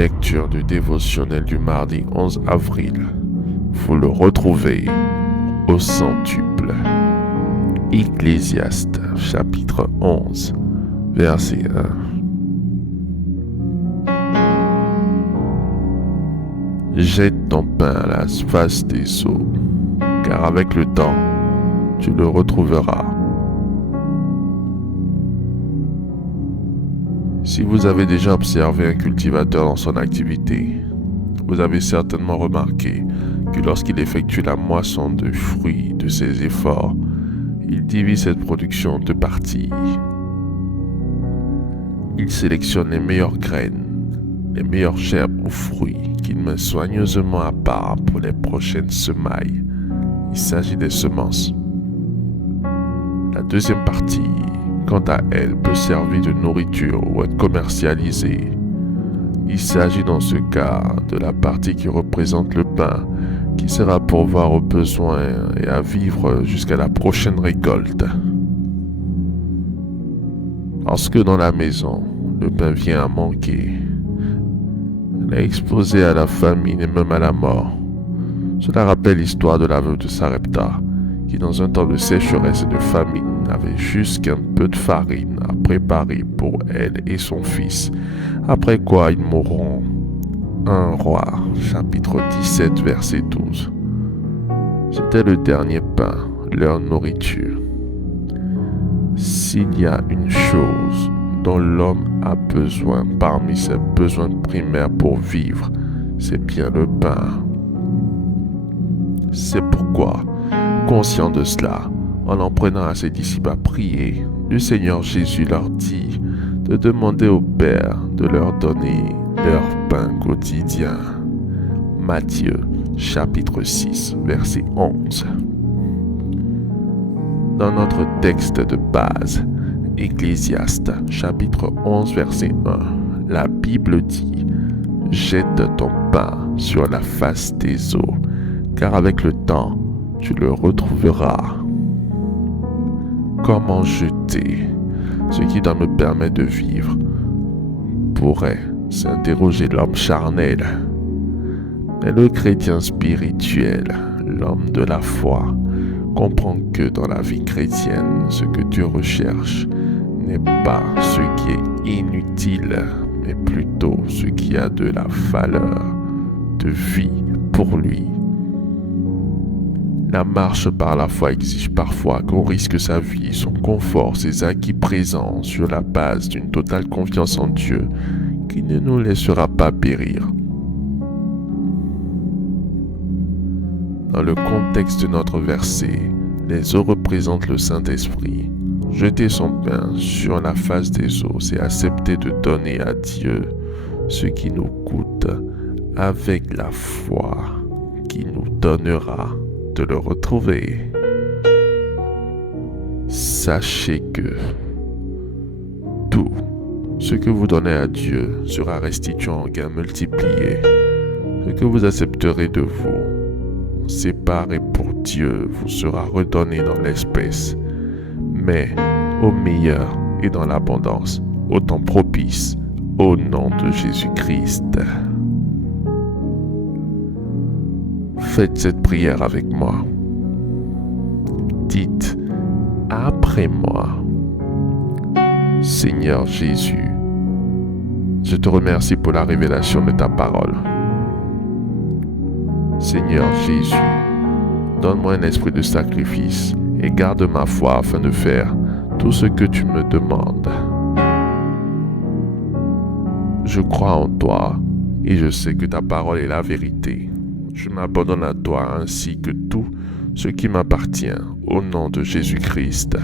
Lecture du dévotionnel du mardi 11 avril. Vous le retrouvez au centuple. Ecclésiaste, chapitre 11, verset 1. Jette ton pain à la face des eaux, car avec le temps, tu le retrouveras. Si vous avez déjà observé un cultivateur dans son activité, vous avez certainement remarqué que lorsqu'il effectue la moisson de fruits de ses efforts, il divise cette production en deux parties. Il sélectionne les meilleures graines, les meilleures gerbes ou fruits qu'il met soigneusement à part pour les prochaines semailles. Il s'agit des semences. La deuxième partie, quant à elle, peut servir de nourriture ou être commercialisée. Il s'agit dans ce cas de la partie qui représente le pain, qui sert à pourvoir aux besoins et à vivre jusqu'à la prochaine récolte. Lorsque dans la maison, le pain vient à manquer, elle est exposée à la famine et même à la mort. Cela rappelle l'histoire de la veuve de Sarepta, qui dans un temps de sécheresse et de famine n'avait juste qu'un peu de farine à préparer pour elle et son fils, après quoi ils mourront. 1 Roi, chapitre 17, verset 12. C'était le dernier pain, leur nourriture. S'il y a une chose dont l'homme a besoin parmi ses besoins primaires pour vivre, c'est bien le pain. C'est pourquoi, conscient de cela, en prenant à ses disciples à prier, le Seigneur Jésus leur dit de demander au Père de leur donner leur pain quotidien. Matthieu, chapitre 6, verset 11. Dans notre texte de base, Ecclésiaste, chapitre 11, verset 1, la Bible dit « Jette ton pain sur la face des eaux, car avec le temps, tu le retrouveras. » Comment jeter ce qui doit me permettre de vivre pourrait s'interroger l'homme charnel. Mais le chrétien spirituel, l'homme de la foi, comprend que dans la vie chrétienne, ce que Dieu recherche n'est pas ce qui est inutile, mais plutôt ce qui a de la valeur de vie pour lui. La marche par la foi exige parfois qu'on risque sa vie, son confort, ses acquis présents sur la base d'une totale confiance en Dieu qui ne nous laissera pas périr. Dans le contexte de notre verset, les eaux représentent le Saint-Esprit. Jeter son pain sur la face des eaux, c'est accepter de donner à Dieu ce qui nous coûte avec la foi qui nous donnera de le retrouver. Sachez que tout ce que vous donnez à Dieu sera restitué en gain multiplié. Ce que vous accepterez de vous, séparé pour Dieu, vous sera redonné dans l'espèce, mais au meilleur et dans l'abondance, au temps propice, au nom de Jésus-Christ. Faites cette prière avec moi. Dites après moi: Seigneur Jésus, je te remercie pour la révélation de ta parole. Seigneur Jésus, donne-moi un esprit de sacrifice et garde ma foi afin de faire tout ce que tu me demandes. Je crois en toi et je sais que ta parole est la vérité. Je m'abandonne à toi ainsi que tout ce qui m'appartient au nom de Jésus-Christ.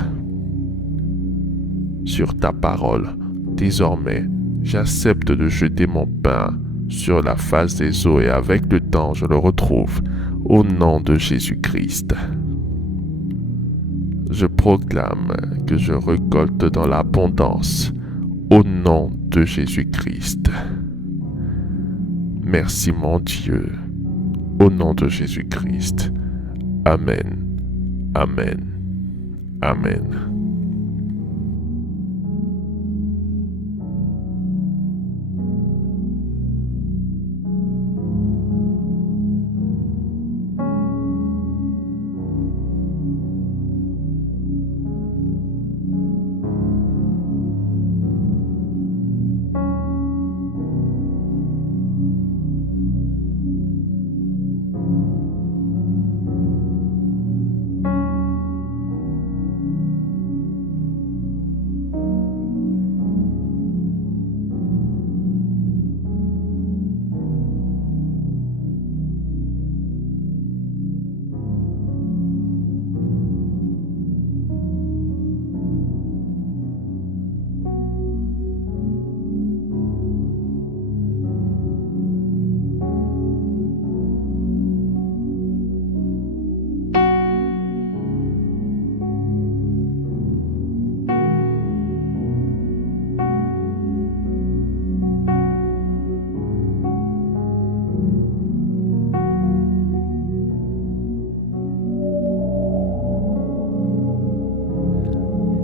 Sur ta parole, désormais, j'accepte de jeter mon pain sur la face des eaux et avec le temps, je le retrouve au nom de Jésus-Christ. Je proclame que je récolte dans l'abondance au nom de Jésus-Christ. Merci mon Dieu. Au nom de Jésus-Christ. Amen. Amen. Amen.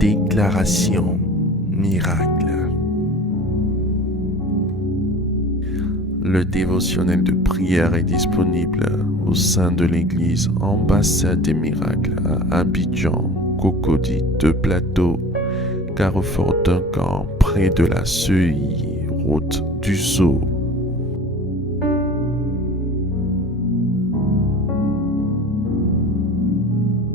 Déclaration miracle. Le dévotionnel de prière est disponible au sein de l'église Ambassade des Miracles à Abidjan, Cocody, 2 Plateaux, Carrefour Duncan, près de la Seuilly, route du Zoo.